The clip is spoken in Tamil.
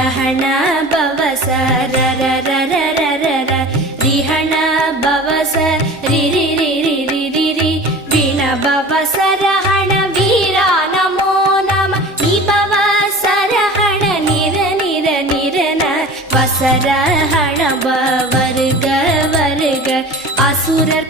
ரஹண பவச ரர ரர ரர ர ரிஹண பவச ரி ரி ரி ரி ரி ரி ரி வீண பவச ரஹண வீரா நமோ நம நி பவச ரஹண நிர நிர நிரன வசரஹண வருக வருக அசுரர்